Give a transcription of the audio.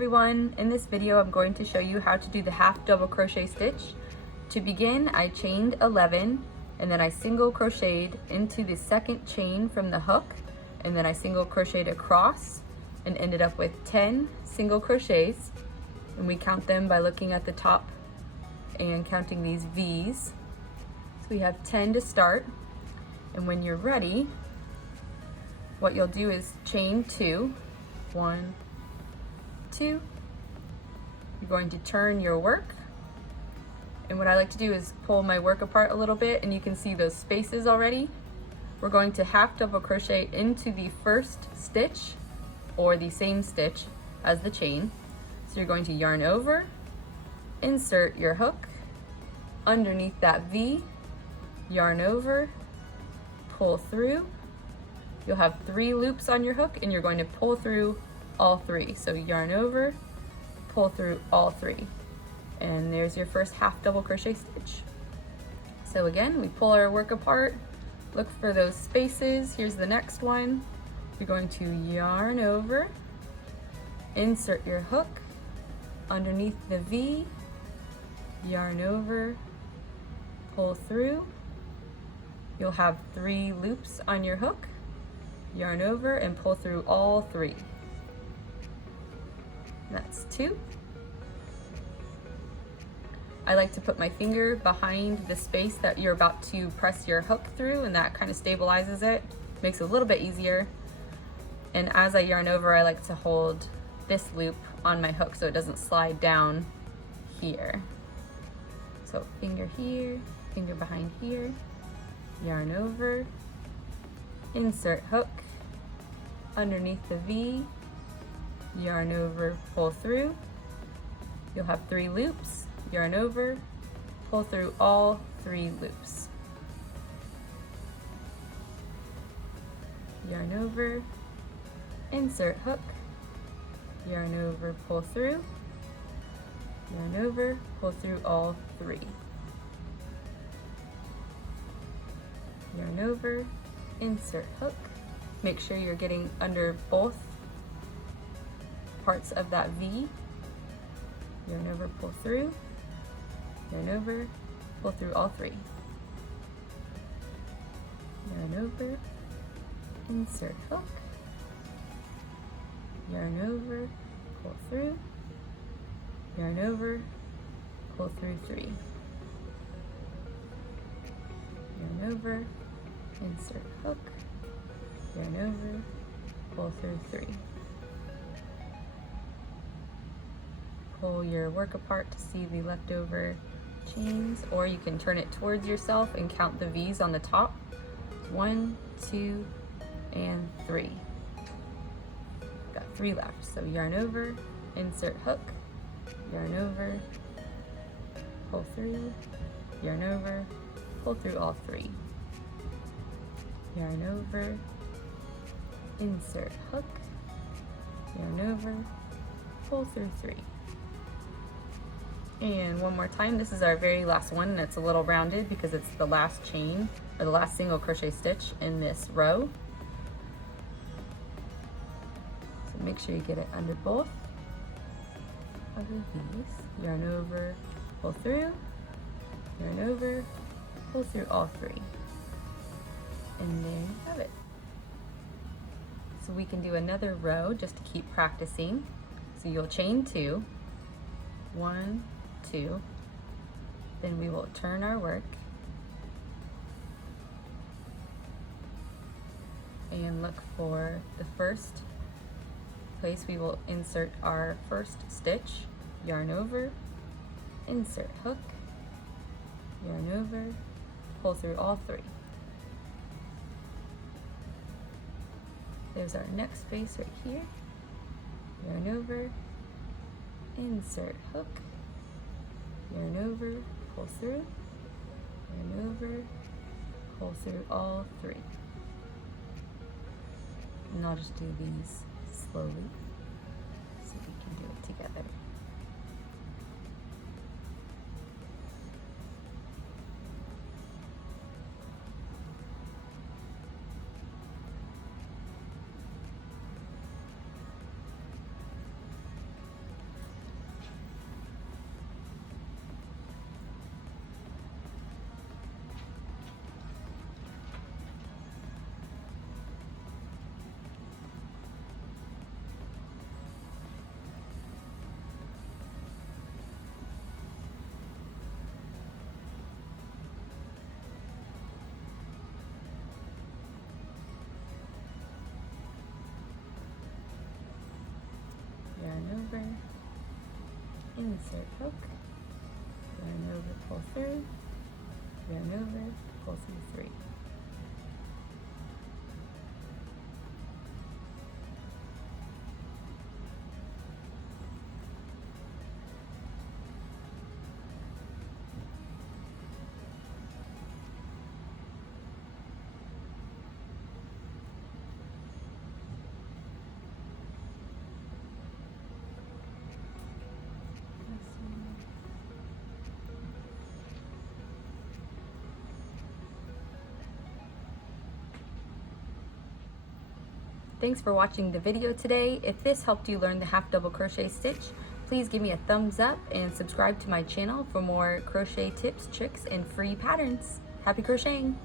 everyone! In this video I'm going to show you how to do the half double crochet stitch. To begin, I chained 11 and then I single crocheted into the second chain from the hook, and then I single crocheted across and ended up with 10 single crochets, and we count them by looking at the top and counting these V's. So we have 10 to start, and when you're ready, what you'll do is chain 2, 1, 2. You're going to turn your work, and what I like to do is pull my work apart a little bit, and you can see those spaces already. We're going to half double crochet into the first stitch or the same stitch as the chain. So you're going to yarn over, insert your hook underneath that V, yarn over, pull through. You'll have 3 loops on your hook and you're going to pull through all 3. So yarn over, pull through all 3. And there's your first half double crochet stitch. So again, we pull our work apart, look for those spaces. Here's the next one. You're going to yarn over, insert your hook underneath the V, yarn over, pull through. You'll have 3 loops on your hook, yarn over and pull through all 3. That's 2. I like to put my finger behind the space that you're about to press your hook through, and that kind of stabilizes it, makes it a little bit easier. And as I yarn over, I like to hold this loop on my hook so it doesn't slide down here. So finger here, finger behind here, yarn over, insert hook underneath the V, yarn over, pull through. You'll have 3 loops, yarn over, pull through all 3 loops. Yarn over, insert hook, yarn over, pull through, yarn over, pull through all 3. Yarn over, insert hook. Make sure you're getting under both parts of that V. Yarn over, pull through, yarn over, pull through all 3. Yarn over, insert hook, yarn over, pull through, yarn over, pull through 3. Yarn over, insert hook, yarn over, pull through 3. Pull your work apart to see the leftover chains, or you can turn it towards yourself and count the V's on the top. 1, 2, and 3. Got 3 left. So yarn over, insert hook, yarn over, pull through, yarn over, pull through all 3. Yarn over, insert hook, yarn over, pull through 3. And one more time, this is our very last one, and it's a little rounded because it's the last chain, or the last single crochet stitch in this row. So make sure you get it under both of these. Yarn over, pull through, yarn over, pull through all 3. And there you have it. So we can do another row just to keep practicing. So you'll chain 2, 1, 2, then we will turn our work and look for the first place we will insert our first stitch. Yarn over, insert hook, yarn over, pull through all 3. There's our next space right here. Yarn over, insert hook, yarn over, pull through, yarn over, pull through all 3. And I'll just do these slowly so we can do it together. insert hook, yarn over, pull through, yarn over, pull through 3. Thanks for watching the video today. If this helped you learn the half double crochet stitch, please give me a thumbs up and subscribe to my channel for more crochet tips, tricks, and free patterns. Happy crocheting!